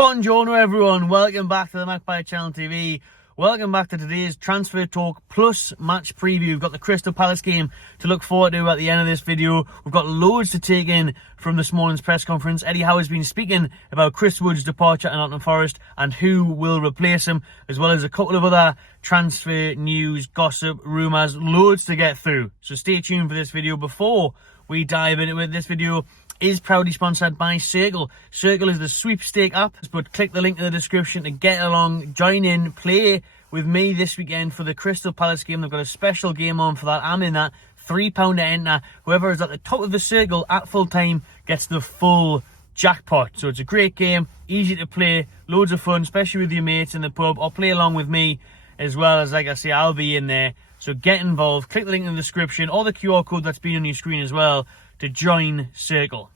Buongiorno everyone, welcome back to the MattyTMC. Welcome back to today's transfer talk plus match preview. We've got the Crystal Palace game to look forward to at the end of this video. We've got loads to take in from this morning's press conference. Eddie Howe has been speaking about Chris Wood's departure at Nottingham Forest and who will replace him, as well as a couple of other transfer news, gossip, rumours, loads to get through. So stay tuned for this video. Before we dive into it, this video is proudly sponsored by Circl. Circl is the sweepstake app, but click the link in the description to get along, join in, play with me this weekend for the Crystal Palace game. They've got a special game on for that. I'm in that. £3 to enter. Whoever is at the top of the circle at full time gets the full jackpot. So it's a great game, easy to play, loads of fun, especially with your mates in the pub, or play along with me as well. As like I say, I'll be in there. So get involved, click the link in the description or the QR code that's been on your screen as well to join Circl.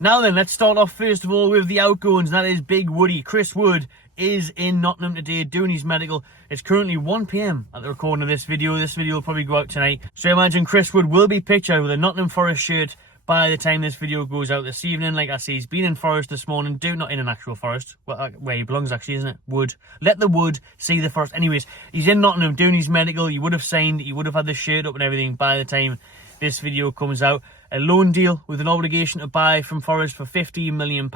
Now then, let's start off first of all with the outgoings, and that is Big Woody. Chris Wood is in Nottingham today doing his medical. It's currently 1 PM at the recording of this video. This video will probably go out tonight. So I imagine Chris Wood will be pictured with a Nottingham Forest shirt by the time this video goes out this evening. Like I say, he's been in Forest this morning, not in an actual forest, well, where he belongs actually, isn't it? Wood. Let the wood see the forest. Anyways, he's in Nottingham doing his medical. He would have signed, he would have had the shirt up and everything by the time this video comes out. A loan deal with an obligation to buy from Forest for £15 million.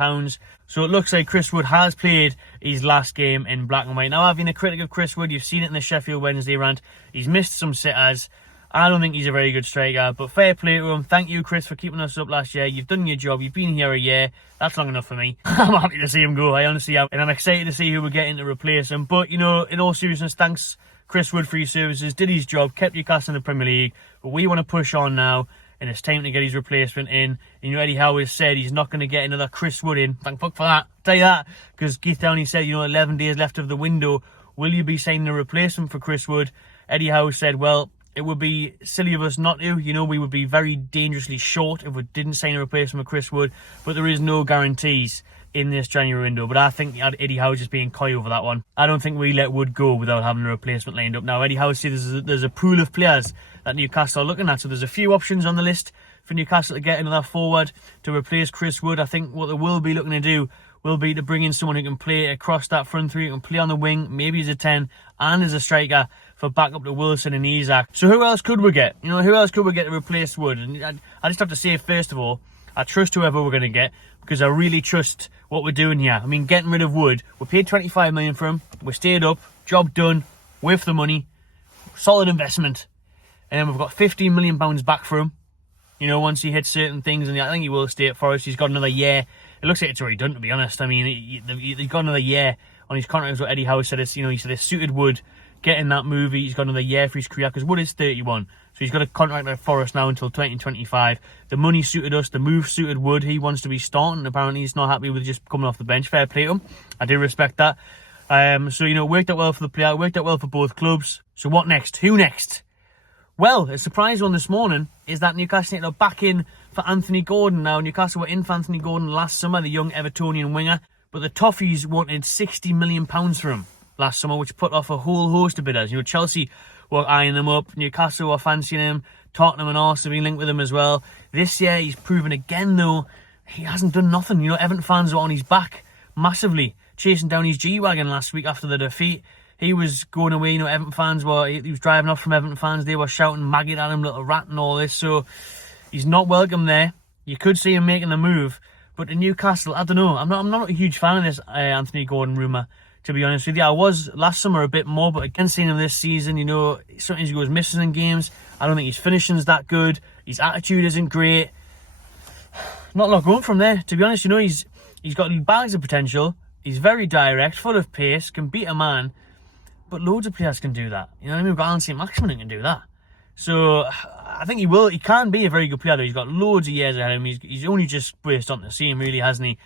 So it looks like Chris Wood has played his last game in black and white. Now, I've been a critic of Chris Wood. You've seen it in the Sheffield Wednesday rant. He's missed some sitters. I don't think he's a very good striker, but fair play to him. Thank you, Chris, for keeping us up last year. You've done your job. You've been here a year. That's long enough for me. I'm happy to see him go. I honestly am. And I'm excited to see who we're getting to replace him. But, you know, in all seriousness, thanks, Chris Wood, for his services. Did his job, kept Newcastle in the Premier League. But we want to push on now, and it's time to get his replacement in. You know, Eddie Howe has said he's not going to get another Chris Wood in. Thank fuck for that. I'll tell you that. Because Keith Downey said, 11 days left of the window. Will you be signing a replacement for Chris Wood? Eddie Howe said, well, it would be silly of us not to. We would be very dangerously short if we didn't sign a replacement for Chris Wood. But there is no guarantees in this January window. But I think Eddie Howe is just being coy over that one. I don't think we let Wood go without having a replacement lined up. Now, Eddie Howe says there's a pool of players that Newcastle are looking at. So there's a few options on the list for Newcastle to get another forward to replace Chris Wood. I think what they will be looking to do will be to bring in someone who can play across that front three, who can play on the wing, maybe as a 10 and as a striker for backup to Wilson and Isak. So who else could we get? Who else could we get to replace Wood? And I just have to say, first of all, I trust whoever we're going to get, because I really trust what we're doing here. Getting rid of Wood, we paid 25 million for him, we stayed up, job done, with the money, solid investment. And then we've got £15 million back for him. Once he hits certain things, and I think he will stay at Forest. He's got another year. It looks like it's already done, to be honest. He's got another year on his contract, as what Eddie Howe said. He said it's suited Wood getting that movie. He's got another year for his career, because Wood is 31. So he's got a contract at Forest now until 2025. The money suited us. The move suited Wood. He wants to be starting. Apparently, he's not happy with just coming off the bench. Fair play to him. I do respect that. So, it worked out well for the player. Worked out well for both clubs. So what next? Who next? Well, a surprise one this morning is that Newcastle are back in for Anthony Gordon. Now, Newcastle were in for Anthony Gordon last summer, the young Evertonian winger. But the Toffees wanted £60 million for him last summer, which put off a whole host of bidders. Chelsea were eyeing them up. Newcastle were fancying him. Tottenham and Arsenal being linked with him as well. This year, he's proven again, though, he hasn't done nothing. Everton fans were on his back massively, chasing down his G-Wagon last week after the defeat. He was going away, Everton fans he was driving off from Everton fans. They were shouting, maggot at him, little rat and all this. So he's not welcome there. You could see him making the move. But in Newcastle, I don't know. I'm not a huge fan of this Anthony Gordon rumour, to be honest with you. I was last summer a bit more, but again, seeing him this season, sometimes he goes missing in games. I don't think his finishing's that good. His attitude isn't great. Not a lot going from there, to be honest. He's got bags of potential. He's very direct, full of pace, can beat a man. But loads of players can do that. We've got Alan St. Maximin who can do that. So I think he can be a very good player, though. He's got loads of years ahead of him. He's only just burst onto the scene, really, hasn't he?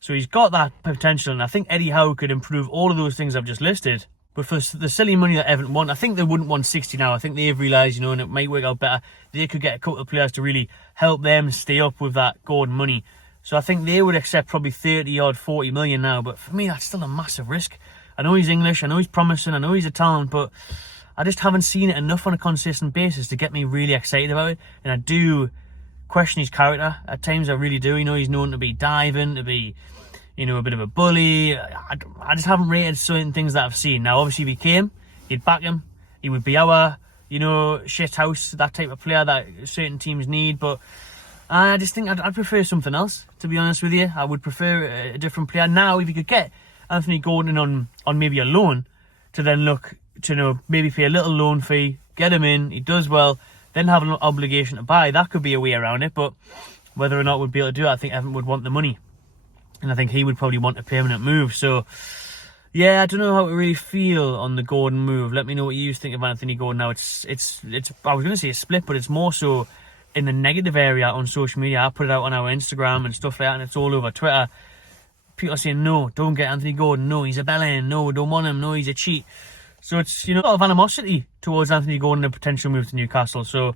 So he's got that potential, and I think Eddie Howe could improve all of those things I've just listed. But for the silly money that Everton want, I think they wouldn't want 60 now. I think they've realised, and it might work out better. They could get a couple of players to really help them stay up with that Gordon money. So I think they would accept probably 30-odd, 40 million now. But for me, that's still a massive risk. I know he's English, I know he's promising, I know he's a talent, but I just haven't seen it enough on a consistent basis to get me really excited about it. And I do question his character at times. I really do. He's known to be diving, to be you know, a bit of a bully. I just haven't rated certain things that I've seen. Now, obviously, if he came, you'd back him. He would be our, you know, shit house, that type of player that certain teams need. But I just think I'd prefer something else, to be honest with you. I would prefer a different player. Now, if you could get Anthony Gordon on maybe a loan, to then look to, you know, maybe pay a little loan fee, get him in, he does well, then have an obligation to buy. That could be a way around it. But whether or not we'd be able to do it, I think Everton would want the money. And I think he would probably want a permanent move. So, yeah, I don't know how to really feel on the Gordon move. Let me know what you think of Anthony Gordon now. It's I was going to say a split, but it's more so in the negative area on social media. I put it out on our Instagram and stuff like that, and it's all over Twitter. People are saying, no, don't get Anthony Gordon. No, he's a bellend. No, don't want him. No, he's a cheat. So it's, you know, a lot of animosity towards Anthony Gordon and a potential move to Newcastle. So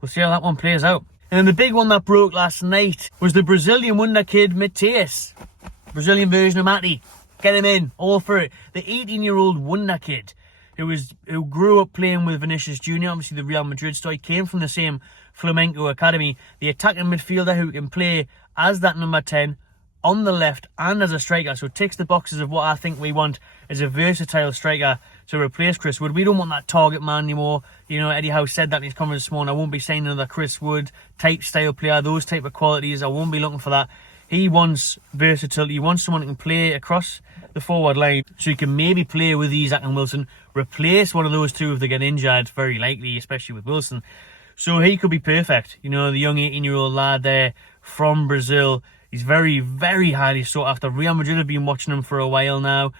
we'll see how that one plays out. And then the big one that broke last night was the Brazilian wonderkid MattyTMC. Brazilian version of Matty. Get him in, all for it. The 18-year-old wonderkid who grew up playing with Vinicius Jr., obviously the Real Madrid star. He came from the same Flamengo academy. The attacking midfielder who can play as that number 10 on the left and as a striker. So it ticks the boxes of what I think we want as a versatile striker to replace Chris Wood. We don't want that target man anymore. You know, Eddie Howe said that in his conference this morning. I won't be signing another Chris Wood type style player, those type of qualities. I won't be looking for that. He wants versatility. He wants someone who can play across the forward line, so he can maybe play with Isak and Wilson, replace one of those two if they get injured, very likely, especially with Wilson. So he could be perfect. You know, the young 18-year-old lad there from Brazil. He's very, very highly sought after. Real Madrid have been watching him for a while now.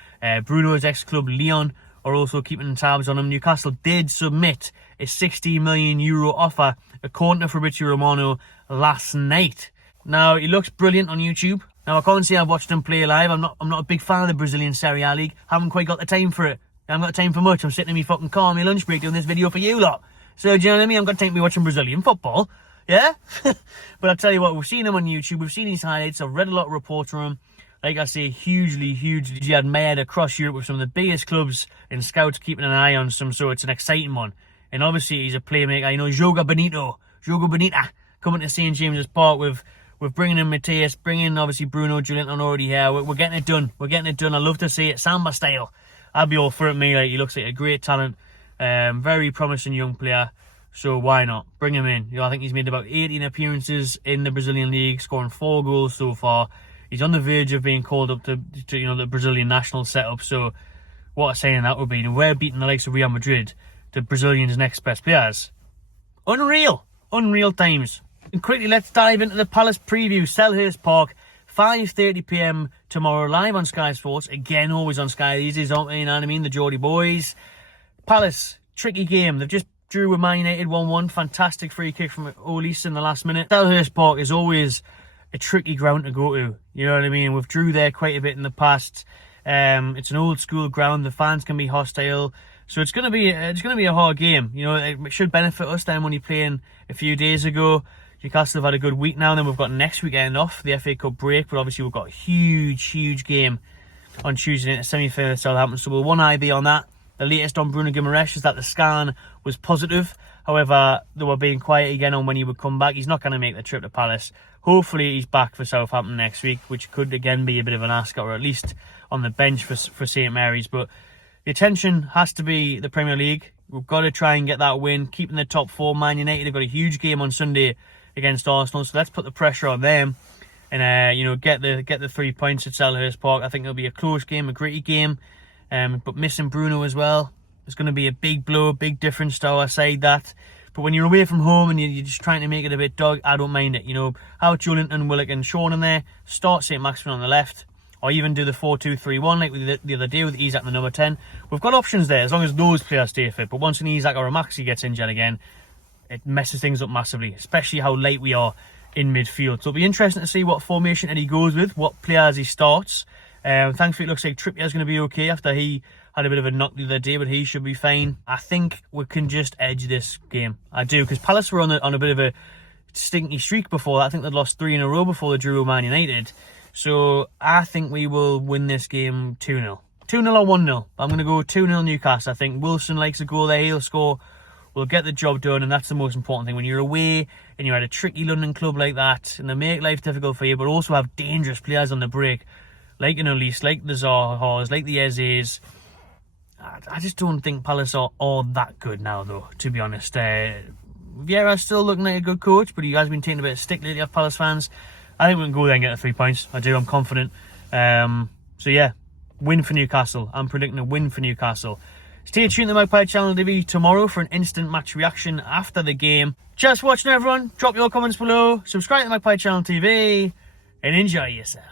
Bruno's ex-club Lyon are also keeping tabs on him. Newcastle did submit a €60 million offer, according to Fabrizio Romano, last night. Now, he looks brilliant on YouTube. Now, I can't say I've watched him play live. I'm not a big fan of the Brazilian Serie A league. Haven't quite got the time for it. I haven't got time for much. I'm sitting in my fucking car on my lunch break doing this video for you lot. So, do you know what I mean? I've got time to be watching Brazilian football. Yeah? But I'll tell you what, we've seen him on YouTube. We've seen his highlights. I've read a lot of reports from him. Like I say, hugely admired across Europe with some of the biggest clubs and scouts keeping an eye on him. So it's an exciting one. And obviously, he's a playmaker. You know, Joga Bonita, coming to St. James's Park with bringing in MattyTMC, bringing obviously Bruno, Julian already here. We're getting it done. We're getting it done. I love to see it. Samba style. I'd be all for it, me. Like, he looks like a great talent. Very promising young player. So why not? Bring him in. You know, I think he's made about 18 appearances in the Brazilian league, scoring 4 goals so far. He's on the verge of being called up to you know, the Brazilian national setup. So what a saying that would be. And we're beating the likes of Real Madrid, the Brazilians' next best players. Unreal times. And quickly, let's dive into the Palace preview. Selhurst Park, 5:30 p.m. tomorrow, live on Sky Sports. Again, always on Sky these days, aren't we? You know what I mean? The Geordie boys. Palace, tricky game. They've just drew with Man United 1-1. Fantastic free kick from Olise in the last minute. Selhurst Park is always a tricky ground to go to. You know what I mean? We've drew there quite a bit in the past. It's an old school ground. The fans can be hostile. So it's gonna be a hard game. You know, it should benefit us. Then when you're playing a few days ago, Newcastle have had a good week now. And then we've got next weekend off, the FA Cup break. But obviously we've got a huge game on Tuesday night, a semi-final at Southampton. So we'll one eye be on that. The latest on Bruno Guimaraes is that the scan was positive. However, they were being quiet again on when he would come back. He's not going to make the trip to Palace. Hopefully he's back for Southampton next week, which could again be a bit of an ask, or at least on the bench for St Mary's. But the attention has to be the Premier League. We've got to try and get that win, keeping the top 4. Man United have got a huge game on Sunday against Arsenal, so let's put the pressure on them and you know, get the 3 points at Selhurst Park. I think it'll be a close game, a gritty game, but missing Bruno as well, it's going to be a big blow, big difference to our side, that. But when you're away from home and you're just trying to make it a bit dog, I don't mind it. You know, how Joelinton, Willock and Sean in there, start St Maximin on the left, or even do the 4-2-3-1 like we did the other day with Isak and the number 10. We've got options there as long as those players stay fit. But once an Isak or a Maxi gets injured again, it messes things up massively, especially how late we are in midfield. So it'll be interesting to see what formation Eddie goes with, what players he starts. Thankfully, it looks like Trippier's going to be okay after he had a bit of a knock the other day, but he should be fine. I think we can just edge this game. I do, because Palace were on a bit of a stinky streak before that. I think they'd lost 3 in a row before they drew with Man United. So I think we will win this game 2-0. 2-0 or 1-0. I'm going to go 2-0 Newcastle. I think Wilson likes a goal there. He'll score. We'll get the job done, and that's the most important thing. When you're away and you're at a tricky London club like that, and they make life difficult for you, but also have dangerous players on the break, like an Elise, like the Zahas, like the Ezes. I just don't think Palace are all that good now, though, to be honest. Vieira's still looking like a good coach, but he has been taking a bit of stick lately off Palace fans. I think we can go there and get the 3 points. I do, I'm confident. So yeah, win for Newcastle. I'm predicting a win for Newcastle. Stay tuned to Magpie Channel TV tomorrow for an instant match reaction after the game. Just watching, everyone. Drop your comments below. Subscribe to Magpie Channel TV and enjoy yourself.